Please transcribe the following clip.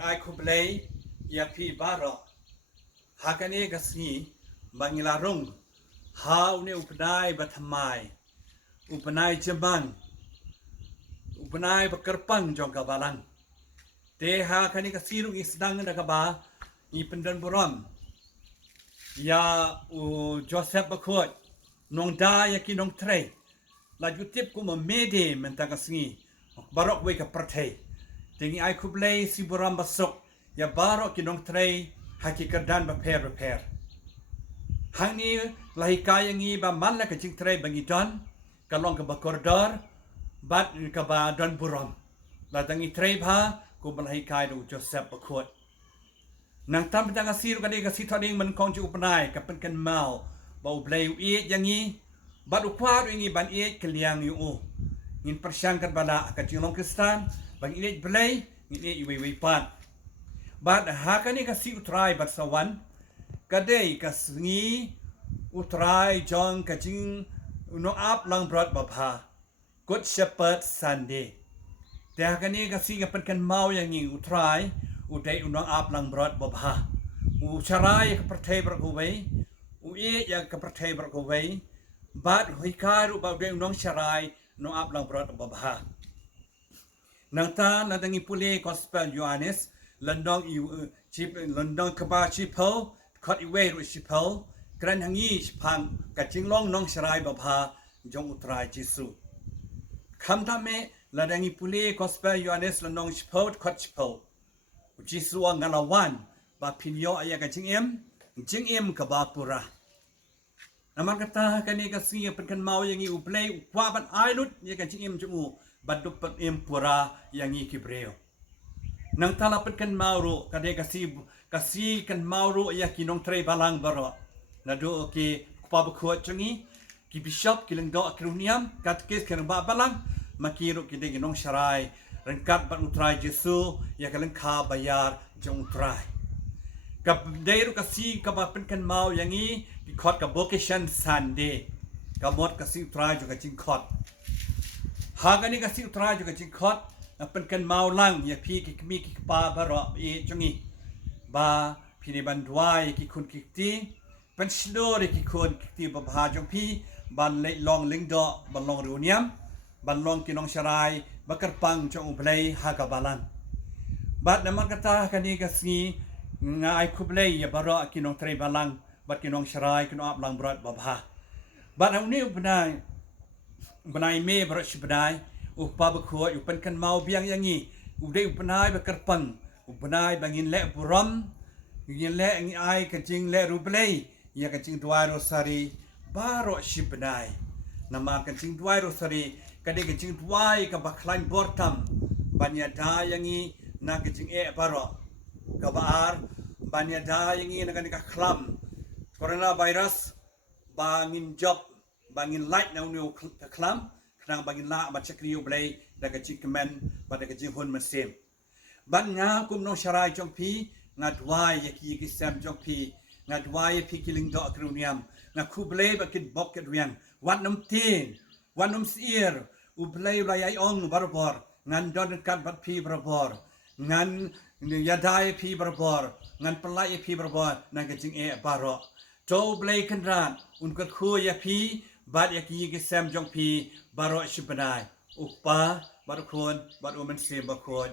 ai kublai ya pi baro hakane gasni bangila rung hau ne upnai bathamai upnai jemang upnai bakerpang jong kabalang te hakane kasirung isdang na kaba I pendan buram ya Joseph bakot nong da ya ki nong tre la jutip ku memede mentang asngi barok we ka perthai tingi ai kublai si buram basok ya barok ki nong tre hakikat ba per hang ni lahi kaya ngi ba man la ka jing tre bangi don ka long ka bakordor bat ka ba don buram la tangi tre bha ku lahi kaya do Joseph bakot nang tam tang asir ka ka sithaning man kong ju upnai ka pen kan mau ba ublai e yangi ba u kwar ngi ban e kliang yu u ngin persang kan bala ka jilong kristan bang ile blai ngi we pat ba ha ka ni ka si utrai bat sawan ka dei ka sngi utrai jong ka jing no ap lang brot ba pha good shepherd sunday te ha ka ni ka si ka pen kan mau yangi utrai udai unang ap lang brot babha u charai ka perthai bra ko wei u e ya ka perthai bra ko wei bat hikaru ba udai unang charai no ap lang brot babha nang ta na dangi pule gospel Johannes landong chip landong ka ba chipho khot I wei ru chipho kran hangi phang ka jinglong nong charai babha jong utrai jisu kham ta me la dangi pule gospel Johannes landong chipho khot chipho Jisu ang ngalawan ba pinyo aya ka jing em ka ba pura naman kata kani ka siya penkan mau yang I uplay ukwa ban ailut ya ka jing em jumu badup pen em pura yang I kibreo nang tala penkan mau ro kade kasi kan mau ro ya kinong tre balang baro na do ki pa bakhuat changi ki bishop ki lengdo akruniam kat kes kan ba balang makiro ki de ginong sharai rengkat ban utrai Jesu ya kaleng kha bayar jong utrai kap deiru kasi ka penkan mau yangi di khot ka vocation Sunday ka mot kasi utrai jo ka jing khot hagani kasi utrai jo ka jing khot penkan mau lang ya pi ki mi ki pa baro e jongi ba pi ni ban dwai ki kun ki ti pen snore ki kun ki ti ba bha jong pi ban le long ling do ban long runiam ban long ki nong sharai bakar pang jong ublai hagabalan bat naman kata kani gasni nga ai kublai ya baro kinong tre balang bat kinong sharai kinong aplang brat babha bat ni benai me bro shibnai upa bakho upan kan mau biang yangi udai upanai bakar pang upanai bangin le buram ngin le ngi ai ka jing le rublai ya ka jing dwai rosari baro shibnai nama ka jing dwai rosari kade ka jing dwai ka baklain bortam banya da yangi na ka jing e baro ka baar banya da yangi na ka klam coronavirus bangin job bangin light na unu ka klam kanang bangin la ba chakriu blai da ka jing kemen ba da ka jing hun masem ban nga kum no sharai jong pi nga dwai yaki ki sam jong pi nga dwai pi kiling do akruniam nga kublai ba kid bok ket riang wat nam tin wanum siir ublay layay ong barbor ngan don kat bat pi barbor ngan yadai pi barbor ngan pelai pi barbor nang kajing e baro to blay kanran un kat khu ya pi bat ya ki ge sam jong pi baro shibanai upa bar khon bar umen sem bakon